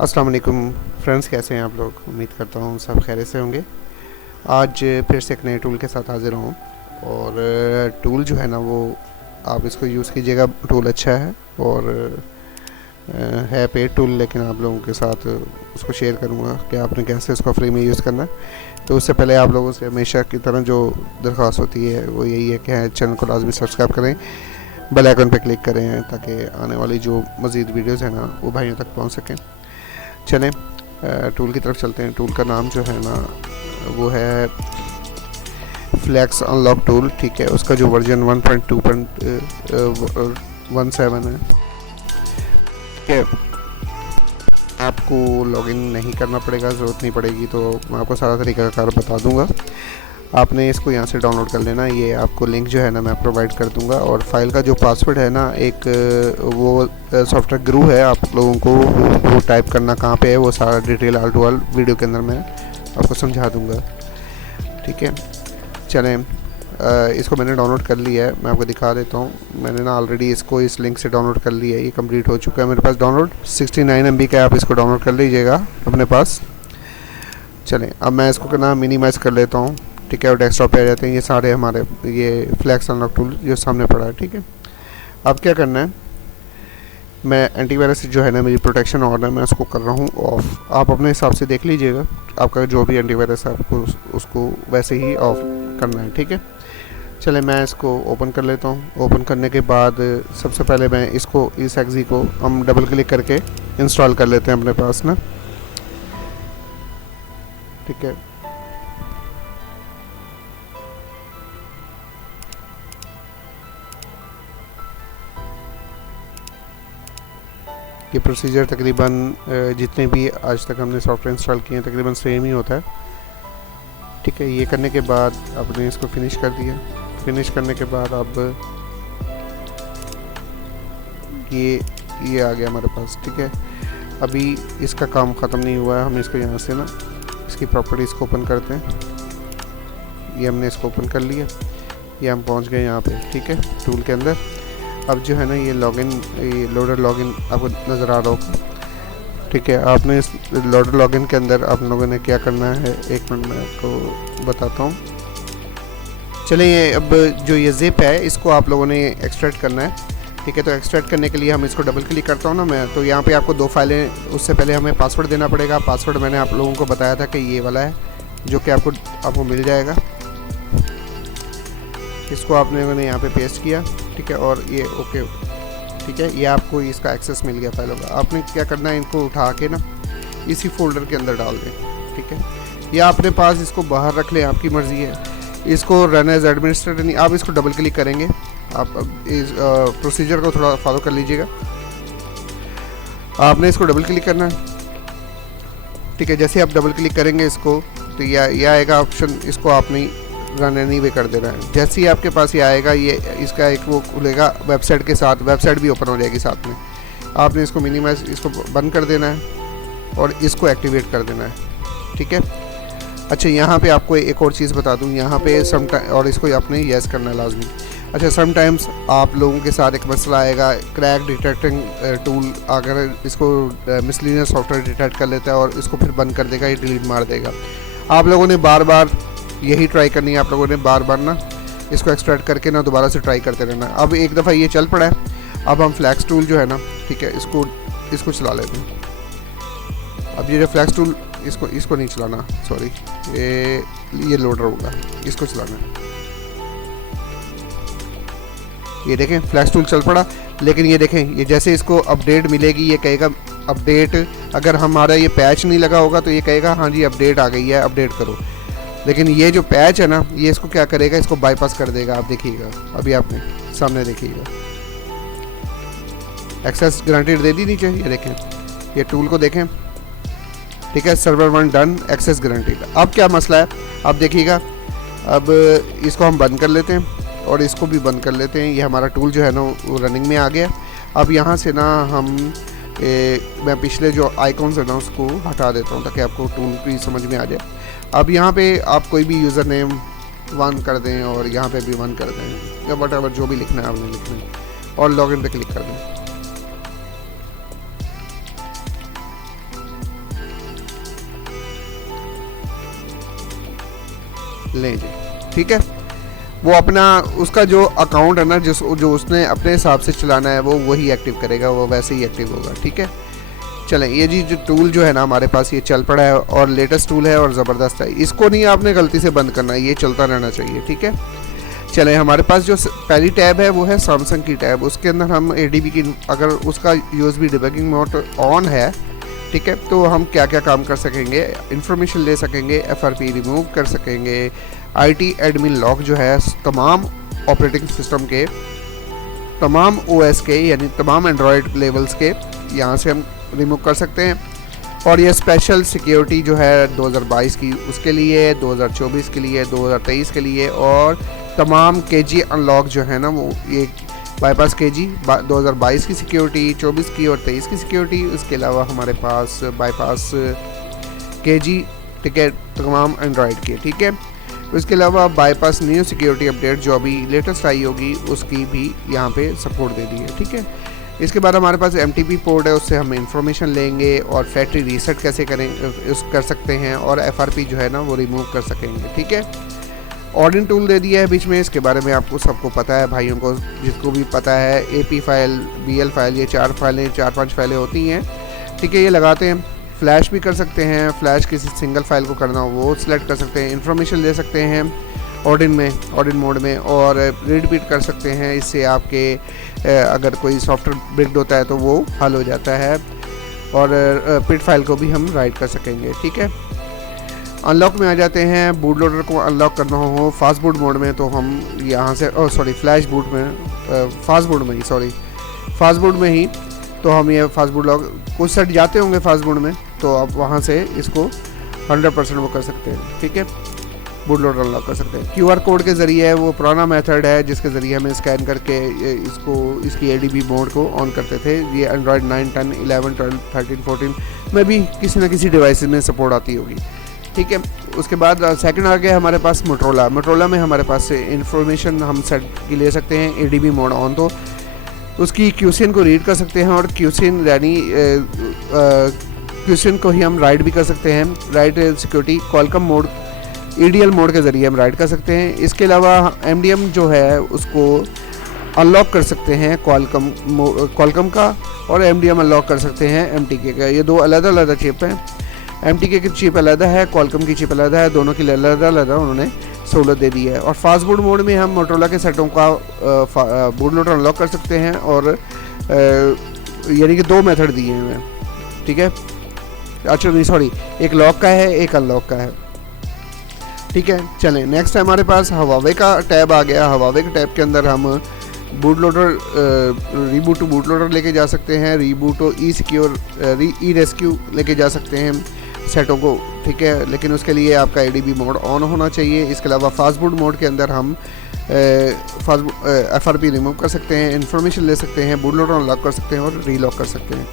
अस्सलाम वालेकुम फ्रेंड्स, कैसे हैं आप लोग। उम्मीद करता हूँ सब खैरियत से होंगे। आज फिर से एक नए टूल के साथ हाज़िर हूँ और टूल जो है ना वो आप इसको यूज़ कीजिएगा। टूल अच्छा है और है पेड टूल, लेकिन आप लोगों के साथ उसको शेयर करूँगा कि आपने कैसे इसको फ्री में यूज़ करना है। तो उससे पहले आप लोगों से हमेशा की तरह जो दरख्वास्त होती है वो यही है कि चैनल को लाजमी सब्सक्राइब करें, बेल आइकन पर क्लिक करें ताकि आने वाली जो मज़ीद वीडियोज़ हैं ना वो भाइयों तक पहुँच सकें। चलें टूल की तरफ चलते हैं। टूल का नाम जो है ना वो है फ्लैक्स अनलॉक टूल, ठीक है। उसका जो वर्जन 1.2.17 है, ठीक है। आपको लॉगिन नहीं करना पड़ेगा, ज़रूरत नहीं पड़ेगी, तो मैं आपको सारा तरीकाकार बता दूंगा। आपने इसको यहाँ से डाउनलोड कर लेना। ये आपको लिंक जो है ना मैं प्रोवाइड कर दूंगा और फाइल का जो पासवर्ड है ना, एक वो सॉफ्टवेयर ग्रू है, आप लोगों को वो टाइप करना कहाँ पे है वो सारा detail all to all video के अंदर मैं आपको समझा दूंगा, ठीक है। चलें इसको मैंने डाउनलोड कर लिया है, मैं आपको दिखा देता हूँ। मैंने ना ऑलरेडी इसको इस लिंक से डाउनलोड कर लिया है, ये कंप्लीट हो चुका है मेरे पास डाउनलोड। 69 MB का आप इसको डाउनलोड कर लीजिएगा अपने पास। चलें अब मैं इसको करना मिनिमाइज़ कर लेता हूँ, ठीक है, और डेस्कटॉप पे आ जाते हैं ये सारे हमारे ये फ्लैक्स अनलॉक टूल जो सामने पड़ा है, ठीक है। अब क्या करना है, मैं एंटीवायरस जो है ना मेरी प्रोटेक्शन ऑन है, मैं उसको कर रहा हूँ ऑफ़। आप अपने हिसाब से देख लीजिएगा, आपका जो भी एंटीवायरस है आपको उसको वैसे ही ऑफ़ करना है, ठीक है। चले मैं इसको ओपन कर लेता हूँ। ओपन करने के बाद सबसे पहले मैं इसको इस एक्जी को हम डबल क्लिक करके इंस्टॉल कर लेते हैं अपने पास ना, ठीक है। ये प्रोसीजर तकरीबन जितने भी आज तक हमने सॉफ्टवेयर इंस्टॉल किए हैं तकरीबन सेम ही होता है, ठीक है। ये करने के बाद आपने इसको फिनिश कर दिया। फिनिश करने के बाद अब ये आ गया हमारे पास, ठीक है। अभी इसका काम ख़त्म नहीं हुआ है, हम इसको यहाँ से ना इसकी प्रॉपर्टीज़ को ओपन करते हैं। ये हमने इसको ओपन कर लिया, ये हम पहुँच गए यहाँ पे, ठीक है, टूल के अंदर। अब जो है ना ये लॉगिन, ये लोडर लॉगिन आपको नज़र आ रहा होगा, ठीक है। आपने इस लोडर लॉगिन के अंदर आप लोगों ने क्या करना है, एक मिनट में आपको बताता हूँ। चलिए अब जो ये ज़िप है इसको आप लोगों ने एक्सट्रैक्ट करना है, ठीक है। तो एक्सट्रैक्ट करने के लिए हम इसको डबल क्लिक करता हूँ ना मैं, तो यहाँ पे आपको दो फाइलें, उससे पहले हमें पासवर्ड देना पड़ेगा। पासवर्ड मैंने आप लोगों को बताया था कि ये वाला है जो कि आपको मिल जाएगा। इसको आपने यहाँ पे पेस्ट किया, ठीक है, और ये ओके, ठीक है। ये आपको इसका एक्सेस मिल गया फाइलों का। आपने क्या करना है, इनको उठा के ना इसी फोल्डर के अंदर डाल दें, ठीक है। या अपने पास इसको बाहर रख लें, आपकी मर्ज़ी है। इसको रन एज एडमिनिस्ट्रेटर नहीं, आप इसको डबल क्लिक करेंगे। आप इस प्रोसीजर को थोड़ा फॉलो कर लीजिएगा। आपने इसको डबल क्लिक करना है, ठीक है। जैसे आप डबल क्लिक करेंगे इसको तो यह आएगा ऑप्शन, इसको आपने रन एनीवे कर देना है। जैसे ही आपके पास ये आएगा, ये इसका एक वो खुलेगा वेबसाइट के साथ, वेबसाइट भी ओपन हो जाएगी साथ में। आपने इसको मिनिमाइज, इसको बंद कर देना है और इसको एक्टिवेट कर देना है, ठीक है। अच्छा यहाँ पे आपको एक और चीज़ बता दूँ, यहाँ पे और इसको आपने यस करना है लाजमी। अच्छा समटाइम्स आप लोगों के साथ एक मसला आएगा, क्रैक डिटेक्टिंग टूल अगर इसको मिसलीनियस सॉफ्टवेयर डिटेक्ट कर लेता है और इसको फिर बंद कर देगा, ये डिलीट मार देगा। आप लोगों ने बार बार यही ट्राई करनी है, आप लोगों ने बार बार ना इसको एक्सट्रैक्ट करके ना दोबारा से ट्राई करते रहना है। अब एक दफ़ा ये चल पड़ा है, अब हम फ्लैक्स टूल जो है ना, ठीक है, इसको चला लेते हैं। अब ये जो फ्लैक्स टूल, इसको नहीं चलाना, सॉरी, ये लोडर होगा, इसको चलाना है। ये देखें फ्लैक्स टूल चल पड़ा, लेकिन ये देखें ये जैसे इसको अपडेट मिलेगी, ये कहेगा अपडेट। अगर हमारा ये पैच नहीं लगा होगा तो ये कहेगा हाँ जी अपडेट आ गई है, अपडेट करो। लेकिन ये जो पैच है ना, ये इसको क्या करेगा, इसको बाईपास कर देगा। आप देखिएगा, अभी आपने सामने देखिएगा, एक्सेस ग्रांटेड दे दी नीचे, ये देखें, ये टूल को देखें, ठीक है, सर्वर 1 डन, एक्सेस ग्रांटेड। अब क्या मसला है, अब देखिएगा, अब इसको हम बंद कर लेते हैं, और इसको भी बंद कर लेते हैं। ये हमारा टूल जो है ना वो रनिंग में आ गया। अब यहाँ से ना हम मैं पिछले जो आइकॉन्स है ना उसको हटा देता हूँ ताकि आपको टूल की समझ में आ जाए। अब यहाँ पे आप कोई भी यूज़र नेम 1 कर दें और यहाँ पे भी 1 कर दें या वट जो भी लिखना है आपने लिखना है और लॉगिन पे क्लिक कर दें। लें जी, ठीक है। वो अपना उसका जो अकाउंट है ना जो उसने अपने हिसाब से चलाना है वो वही एक्टिव करेगा, वो वैसे ही एक्टिव होगा, ठीक है। चलें, ये जी जो टूल जो है ना हमारे पास ये चल पड़ा है और लेटेस्ट टूल है और ज़बरदस्त है। इसको नहीं आपने गलती से बंद करना है, ये चलता रहना चाहिए, ठीक है। चलें, हमारे पास जो पहली टैब है वो है सैमसंग की टैब। उसके अंदर हम ADB की अगर उसका USB डिबगिंग मोड ऑन है, ठीक है, तो हम क्या क्या काम कर सकेंगे, इन्फॉर्मेशन ले सकेंगे, FRP रिमूव कर सकेंगे, IT एडमिन लॉक जो है तमाम ऑपरेटिंग सिस्टम के, तमाम OS के यानी तमाम एंड्रॉयड लेवल्स के यहाँ से हम रिमूव कर सकते हैं। और ये स्पेशल सिक्योरिटी जो है 2022 की उसके लिए, 2024 के लिए, 2023 के लिए, और तमाम KG अनलॉक जो है ना वो ये बाईपास KG 2022 की सिक्योरिटी, 24 की और 23 की सिक्योरिटी। उसके अलावा हमारे पास बाईपास KG टिकट तमाम एंड्रॉयड के, ठीक है। उसके अलावा बाईपास न्यू सिक्योरिटी अपडेट जो अभी लेटेस्ट आई होगी उसकी भी यहाँ पे सपोर्ट दे दी है, ठीक है। इसके बाद हमारे पास MTP पोर्ट है, उससे हम इंफॉर्मेशन लेंगे और फैक्ट्री रीसेट कैसे कर सकते हैं और FRP जो है ना वो रिमूव कर सकेंगे, ठीक है। ऑडिन टूल दे दिया है बीच में, इसके बारे में आपको सबको पता है, भाइयों को जिसको भी पता है। AP फाइल, BL फाइल, ये 4-5 फाइलें होती हैं, ठीक है। ये लगाते हैं, फ्लैश भी कर सकते हैं, फ्लैश किसी सिंगल फाइल को करना हो वो सिलेक्ट कर सकते हैं, इन्फॉर्मेशन ले सकते हैं ऑडिन मोड में, और रीड बीट कर सकते हैं। इससे आपके अगर कोई सॉफ्टवेयर ब्रेक होता है तो वो हल हो जाता है, और पिट फाइल को भी हम राइट कर सकेंगे, ठीक है। अनलॉक में आ जाते हैं, बूट लोडर को अनलॉक करना हो फास्ट बूट मोड में तो हम यहाँ से फ्लैश बूट में फास्ट बूट में ही तो हम ये फास्ट बूट लॉक कुछ सेट जाते होंगे फास्ट बूट में, तो आप वहाँ से इसको 100% वो कर सकते हैं, ठीक है। बूट लोडर अनलॉक कर सकते हैं। QR कोड के ज़रिए है, वो पुराना मेथड है जिसके ज़रिए हमें स्कैन करके इसकी ADB मोड को ऑन करते थे। ये एंड्रॉयड 9, 10, 11, 12, 13, 14 में भी किसी न किसी डिवाइस में सपोर्ट आती होगी, ठीक है। उसके बाद सेकंड आ गया हमारे पास मोटरोला में हमारे पास इंफॉर्मेशन हम सेट की ले सकते हैं। ADB मोड ऑन तो उसकी QCin को रीड कर सकते हैं, और QCin यानी QCin को ही हम राइट भी कर सकते हैं। Right security Qualcomm mode EDL mode के ज़रिए हम राइट कर सकते हैं। इसके अलावा MDM जो है उसको अनलॉक कर सकते हैं कॉलकम का, और MDM अनलॉक कर सकते हैं MTK का। ये दो अलग चिप हैं, MTK की चिप अलग है, कॉलकम की चिप अलग है, दोनों के लिए अलग उन्होंने सहूलत दे दी है। और फास्ट बूट मोड में हम मोटरोला के सेटों का बूट लोडर अनलॉक कर सकते हैं, और यानी कि 2 मेथड दिए हैं, ठीक है। अच्छा नहीं सॉरी, एक लॉक का है, एक अनलॉक का है, ठीक है। चलें, नेक्स्ट है हमारे पास हवावे का टैब आ गया। हवावे के टैब के अंदर हम boot loader reboot to boot loader लेके जा सकते हैं, रीबूट टू ई रेस्क्यू लेके जा सकते हैं सेटों को, ठीक है। लेकिन उसके लिए आपका ADB मोड ऑन होना चाहिए। इसके अलावा फास्ट बूट मोड के अंदर हम FRP रिमूव कर सकते हैं, इन्फॉर्मेशन ले सकते हैं, बूट लोडर अनलॉक कर सकते हैं और रीलॉक कर सकते हैं,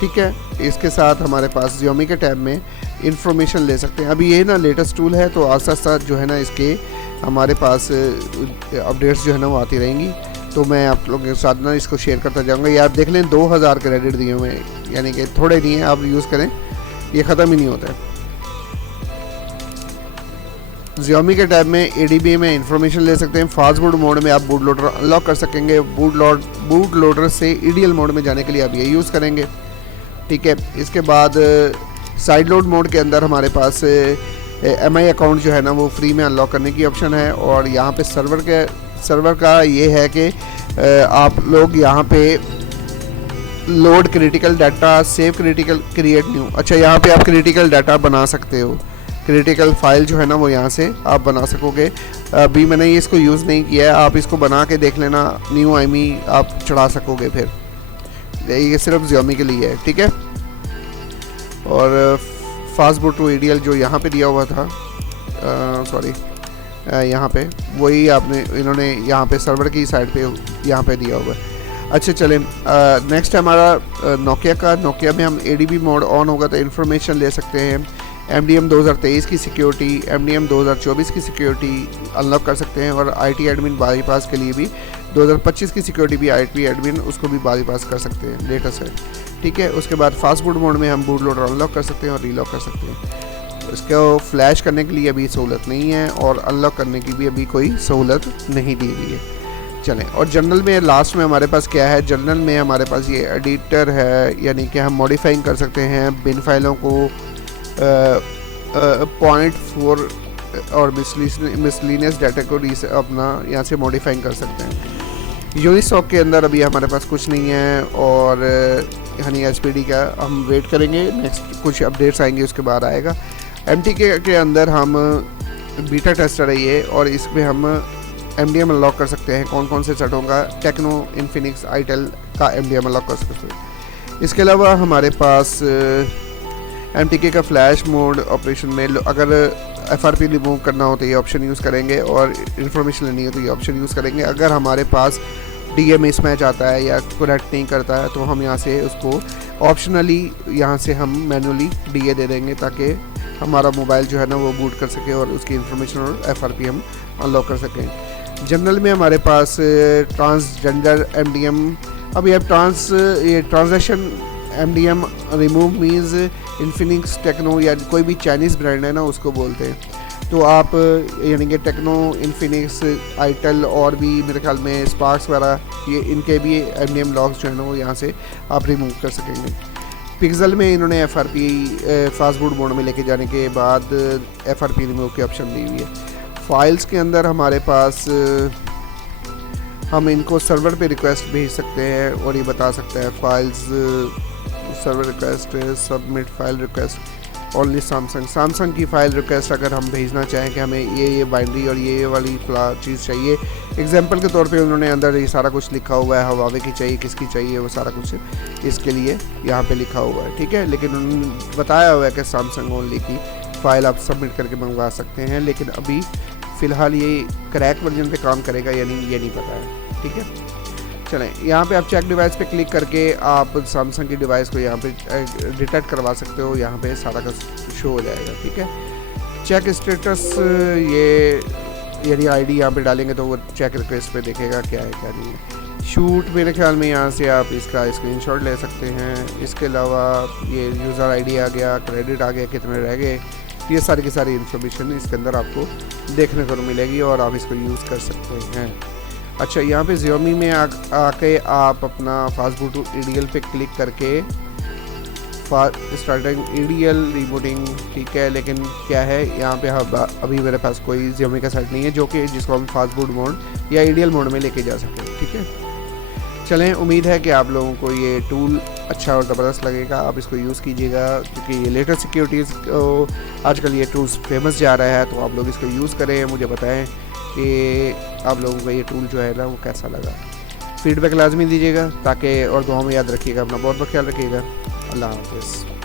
ठीक है। इसके साथ हमारे पास Xiaomi के टैब में इंफॉर्मेशन ले सकते हैं। अभी ये ना लेटेस्ट टूल है, तो आस्ता आस्ता जो है ना इसके हमारे पास अपडेट्स जो है ना वो आती रहेंगी, तो मैं आप लोगों के साथ ना इसको शेयर करता जाऊँगा। ये आप देख लें 2000 क्रेडिट दिए हुए हैं, यानी कि थोड़े नहीं हैं, आप यूज़ करें, ये ख़त्म ही नहीं होता है। Xiaomi के टैब में ADB में इंफॉर्मेशन ले सकते हैं। फास्ट बूट मोड में आप बूट लोडर अनलॉक कर सकेंगे। बूट लोडर से EDL मोड में जाने के लिए आप ये यूज़ करेंगे, ठीक है। इसके बाद साइड लोड मोड के अंदर हमारे पास MI अकाउंट जो है ना वो फ्री में अनलॉक करने की ऑप्शन है, और यहाँ पे सर्वर का ये है कि आप लोग यहाँ पे load critical data, save critical, create new, अच्छा यहाँ पे आप क्रिटिकल डाटा बना सकते हो, क्रिटिकल फाइल जो है ना वो यहाँ से आप बना सकोगे। अभी मैंने ये इसको यूज़ नहीं किया है, आप इसको बना के देख लेना, न्यू IME आप चढ़ा सकोगे। फिर ये सिर्फ Xiaomi के लिए है, ठीक है। और फास्ट बूट टू EDL जो यहाँ पे दिया हुआ था, सॉरी यहाँ पे वही आपने इन्होंने यहाँ पे सर्वर की साइड पे यहाँ पे दिया हुआ है। अच्छा चलें, नेक्स्ट हमारा नोकिया का। नोकिया में हम ADB मोड ऑन होगा तो इन्फॉर्मेशन ले सकते हैं। MDM 2023 की सिक्योरिटी, MDM 2024 की सिक्योरिटी अनलॉक कर सकते हैं और IT एडमिन बाईपास के लिए भी 2025 की सिक्योरिटी भी IT एडमिन उसको भी बाईपास कर सकते हैं, लेटेस्ट है। ठीक है, उसके बाद फास्ट बूट मोड में हम बूट लोडर अनलॉक कर सकते हैं और रीलॉक कर सकते हैं। इसको फ्लैश करने के लिए अभी सहूलत नहीं है और अनलॉक करने की भी अभी कोई सहूलत नहीं दी गई है। चलें, और जनरल में लास्ट में हमारे पास क्या है, जनरल में हमारे पास ये एडिटर है, यानी कि हम मॉडिफाइंग कर सकते हैं बिन फाइलों को 0.4 और मिसलिनियस डाटा को अपना यहाँ से मॉडिफाइंग कर सकते हैं। यूनिसॉक के अंदर अभी हमारे पास कुछ नहीं है और यानी SPD का हम वेट करेंगे, नेक्स्ट कुछ अपडेट्स आएंगे उसके बाद आएगा। MTK के अंदर हम बीटा टेस्टर है ये, और इसमें हम MDM अनलॉक कर सकते हैं। कौन कौन से सेटों का, टेक्नो, इन्फिनिक्स, आईटेल का MDM अनलॉक कर सकते हैं। इसके अलावा हमारे पास MTK का फ्लैश मोड ऑपरेशन में अगर FRP रिमूव करना हो तो ये ऑप्शन यूज़ करेंगे और इन्फॉर्मेशन लेनी हो तो ये ऑप्शन यूज़ करेंगे। अगर हमारे पास DA मिसमैच आता है या कनेक्ट नहीं करता है तो हम यहाँ से उसको ऑप्शनली यहाँ से हम मैनुअली DA दे देंगे ताकि हमारा मोबाइल जो है ना वो बूट कर सके और उसकी इन्फॉर्मेशन और FRP हम अनलॉक कर सकें। जनरल में हमारे पास ट्रांसजेंडर MDM, अब ये transaction MDM remove means Infinix, Tecno या कोई भी चाइनीज़ ब्रांड है ना उसको बोलते हैं। तो आप यानी कि टेक्नो, इन्फिनिक्स, आईटेल और भी मेरे ख्याल में स्पार्क्स वगैरह, ये इनके भी MDM लॉक्स जो है ना वो यहाँ से आप रिमूव कर सकेंगे। पिक्सल में इन्होंने FRP फास्ट बूट मोड में लेके जाने के बाद FRP रिमूव की ऑप्शन दी हुई है। फाइल्स के अंदर हमारे पास हम इनको सर्वर पे रिक्वेस्ट भेज सकते हैं और ये बता सकते हैं files server request, submit file request only Samsung की फ़ाइल रिक्वेस्ट अगर हम भेजना चाहें कि हमें ये बाइनरी और ये वाली चीज़ चाहिए, एग्जांपल के तौर पे उन्होंने अंदर ये सारा कुछ लिखा हुआ है, हवावे की चाहिए, किसकी चाहिए, वो सारा कुछ इसके लिए यहाँ पे लिखा हुआ है। ठीक है, लेकिन उन्होंने बताया हुआ है कि सैमसंग ओनली की फ़ाइल आप सबमिट करके मंगवा सकते हैं, लेकिन अभी फ़िलहाल ये क्रैक वर्जन पे काम करेगा या नहीं ये नहीं पता है। ठीक है, चलें, यहाँ पे आप चेक डिवाइस पे क्लिक करके आप सैमसंग की डिवाइस को यहाँ पे डिटेक्ट करवा सकते हो, यहाँ पे सारा का शो हो जाएगा। ठीक है, चेक स्टेटस ये यानी आईडी यहाँ पे डालेंगे तो वो चेक रिक्वेस्ट पे देखेगा क्या है क्या नहीं है। शूट मेरे ख्याल में यहाँ से आप इसका स्क्रीनशॉट ले सकते हैं। इसके अलावा ये यूज़र आईडी आ गया, क्रेडिट आ गया, कितने रह गए, ये सारी की सारी इन्फॉर्मेशन इसके अंदर आपको देखने को मिलेगी और आप इसको यूज़ कर सकते हैं। अच्छा, यहाँ पे Xiaomi में आके आप अपना फास्ट बूट EDL पे क्लिक करके स्टार्टिंग EDL रिबूटिंग, ठीक है, लेकिन क्या है यहाँ पे अभी मेरे पास कोई Xiaomi का सेट नहीं है जो कि जिसको हम फास्ट बूट मोड या EDL मोड में लेके जा सकें। ठीक है, चलें, उम्मीद है कि आप लोगों को ये टूल अच्छा और ज़बरदस्त लगेगा, आप इसको यूज़ कीजिएगा क्योंकि ये लेटेस्ट सिक्योरिटीज़ आजकल ये टूल्स फेमस जा रहा है, तो आप लोग इसको यूज़ करें, मुझे बताएं कि आप लोगों को ये टूल जो है ना वो कैसा लगा। फीडबैक लाजमी दीजिएगा ताकि, और दुआ में याद रखिएगा, अपना बहुत बहुत ख्याल रखिएगा। अल्लाह हाफ़िज़।